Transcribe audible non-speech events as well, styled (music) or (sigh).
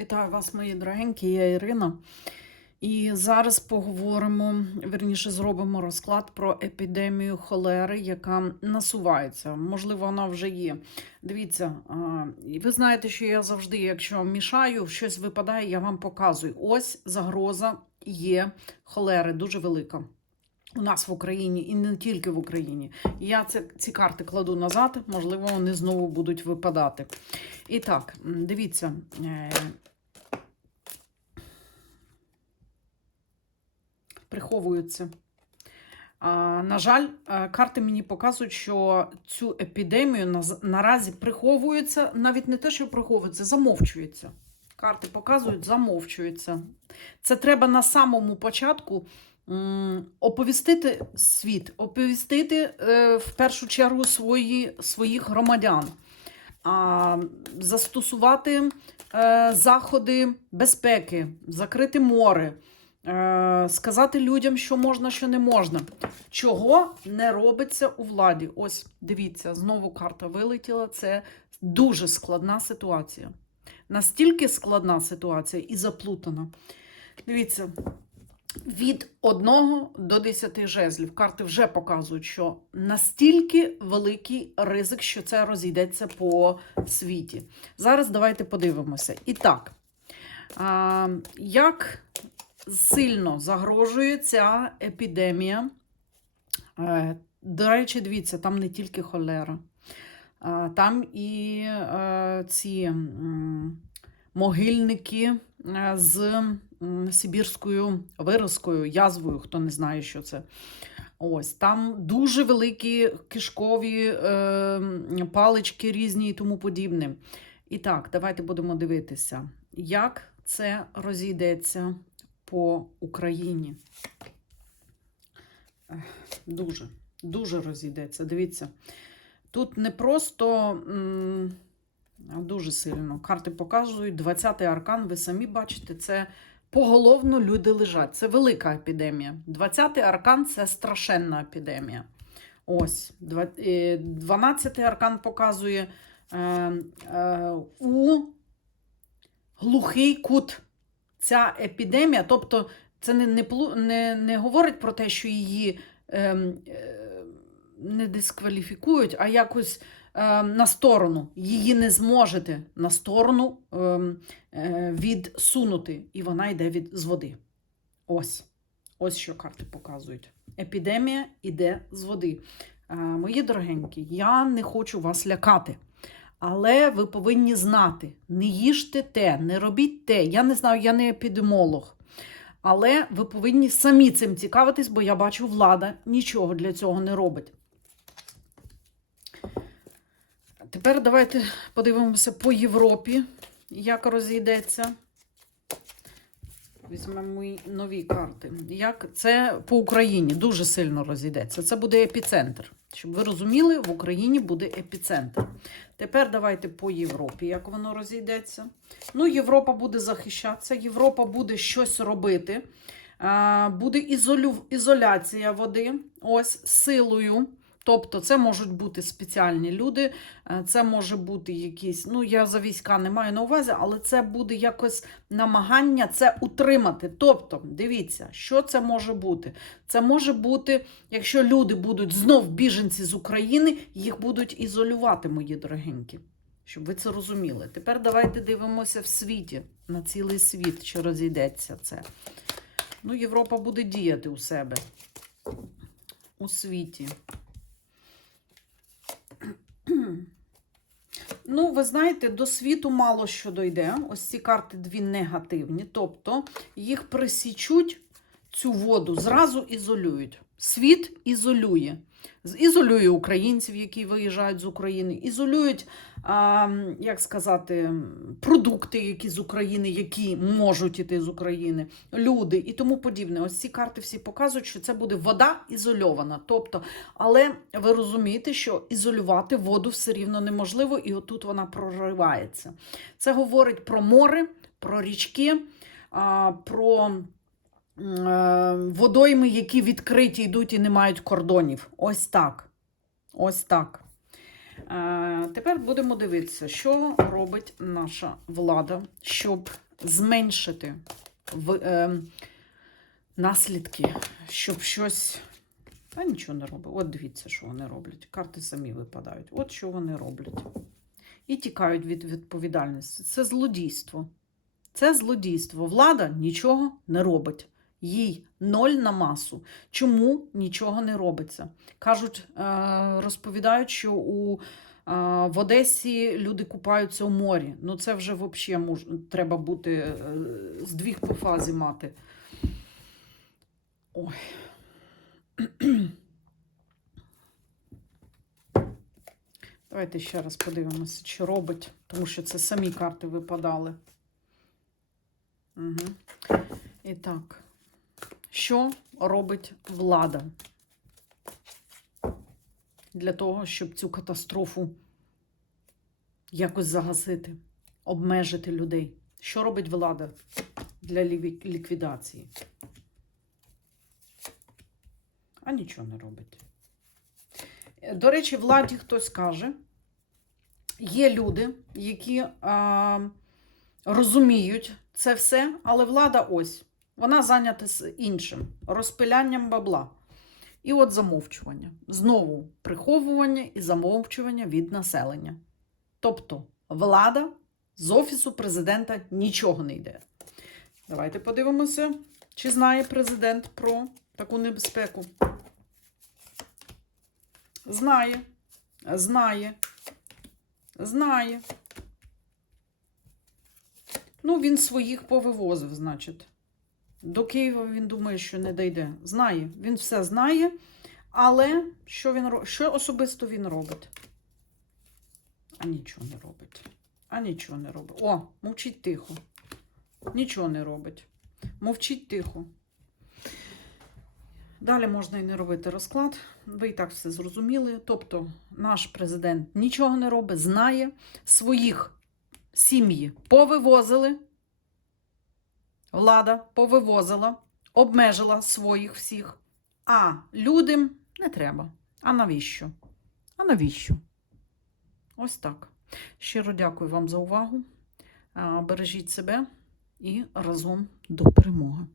Вітаю вас, мої дорогенькі, я Ірина. І зараз поговоримо, верніше, зробимо розклад про епідемію холери, яка насувається. Можливо, вона вже є. Дивіться, ви знаєте, що я завжди, якщо мішаю, щось випадає, я вам показую. Ось загроза є холери, дуже велика. У нас в Україні і не тільки в Україні. Я це, ці карти кладу назад, можливо, вони знову будуть випадати. І так, дивіться. е, Приховуються. На жаль, е, карти мені показують, що цю епідемію наразі приховується, навіть не те, що приховується, замовчується. Карти показують, замовчується. Це треба на самому початку оповістити світ, оповістити е, в першу чергу свої, своїх громадян, застосувати е, заходи безпеки, закрити море, сказати людям, що можна, що не можна. Чого не робиться у владі? Ось дивіться, знову карта вилетіла. Це дуже складна ситуація. Настільки складна ситуація і заплутана. Дивіться, від 1 до 10 жезлів карти вже показують, що настільки великий ризик, що це розійдеться по світі. Зараз давайте подивимося. І так, як сильно загрожує ця епідемія? Е, До речі, дивіться, там не тільки холера, там і е, ці могильники е, з сибірською виразкою, язвою, хто не знає, що це. Ось там дуже великі кишкові е, палички різні і тому подібне. І так, давайте будемо дивитися, як це розійдеться по Україні. Дуже, дуже розійдеться. Дивіться, тут не просто м, дуже сильно. Карти показують 20-й аркан, ви самі бачите, це поголовно люди лежать. Це велика епідемія. 20-й аркан це страшенна епідемія. Ось, е, 12-й аркан показує е, е, у глухий кут. Ця епідемія, тобто це не, не, не, не говорить про те, що її ем, е, не дискваліфікують, а якось ем, на сторону. Її не зможете на сторону ем, е, відсунути, і вона йде від, з води. Ось. Ось що карти показують. Епідемія йде з води. Е, мої дорогенькі, я не хочу вас лякати. Але ви повинні знати: не їжте те, не робіть те. Я не знаю, я не епідемолог. Але ви повинні самі цим цікавитись, бо я бачу, влада нічого для цього не робить. Тепер давайте подивимося по Європі, як розійдеться. Візьмемо мої нові карти. Як це по Україні дуже сильно розійдеться. Це буде епіцентр. Щоб ви розуміли, в Україні буде епіцентр. Тепер давайте по Європі, як воно розійдеться. Ну, Європа буде захищатися, Європа буде щось робити. Буде ізоляція води, ось силою. Тобто, це можуть бути спеціальні люди, е, це може бути якісь, ну я за війська не маю на увазі, але це буде якось намагання це утримати. Тобто, дивіться, що це може бути. Це може бути, якщо люди будуть знов біженці з України, їх будуть ізолювати, мої дорогенькі. Щоб ви це розуміли. Тепер давайте дивимося в світі, на цілий світ, чи розійдеться це. Ну, Європа буде діяти у себе у світі. Ну, ви знаєте, до світу мало що дойде. Ось ці карти дві негативні. Тобто їх присічуть цю воду, зразу ізолюють. Світ ізолює. Ізолює українців, які виїжджають з України, ізолюють, як сказати, продукти, які з України, які можуть іти з України, люди і тому подібне. Ось ці карти всі показують, що це буде вода ізольована. Тобто, але ви розумієте, що ізолювати воду все рівно неможливо, і отут вона проривається. Це говорить про море, про річки, про водойми, які відкриті йдуть і не мають кордонів. Ось так. Ось так. Е, Тепер будемо дивитися, що робить наша влада, щоб зменшити в, е, наслідки, щоб щось. Та нічого не робить. От дивіться, що вони роблять. Карти самі випадають. От що вони роблять. І тікають від відповідальності. Це злодійство. Це злодійство. Влада нічого не робить. Їй ноль на масу. Чому нічого не робиться? Кажуть, е, розповідають, що у, е, в Одесі люди купаються у морі. Ну це вже взагалі мож, треба бути е, здвіг по фазі мати. Ой. (clears throat) Давайте ще раз подивимося, що робить, тому що це самі карти випадали. Угу. І так, що робить влада для того, щоб цю катастрофу якось загасити, обмежити людей? Що робить влада для ліквідації? А нічого не робить. До речі, владі хтось каже, є люди, які а, розуміють це все, але влада ось, вона зайнята з іншим розпилянням бабла. І от замовчування. Знову приховування і замовчування від населення. Тобто влада з офісу президента нічого не йде. Давайте подивимося, чи знає президент про таку небезпеку. Знає, знає, знає. Ну, він своїх повивозив, значить. До Києва він думає, що не дійде. Знає, він все знає, але що, він, що особисто він робить? А нічого не робить. А нічого не робить. О, мовчить тихо. Нічого не робить. Мовчить тихо. Далі можна і не робити розклад. Ви і так все зрозуміли. Тобто, наш президент нічого не робить, знає, своїх сім'ї повивозили. Влада повивозила, обмежила своїх всіх. А людям не треба. А навіщо? А навіщо? Ось так. Щиро дякую вам за увагу. Бережіть себе і разом до перемоги.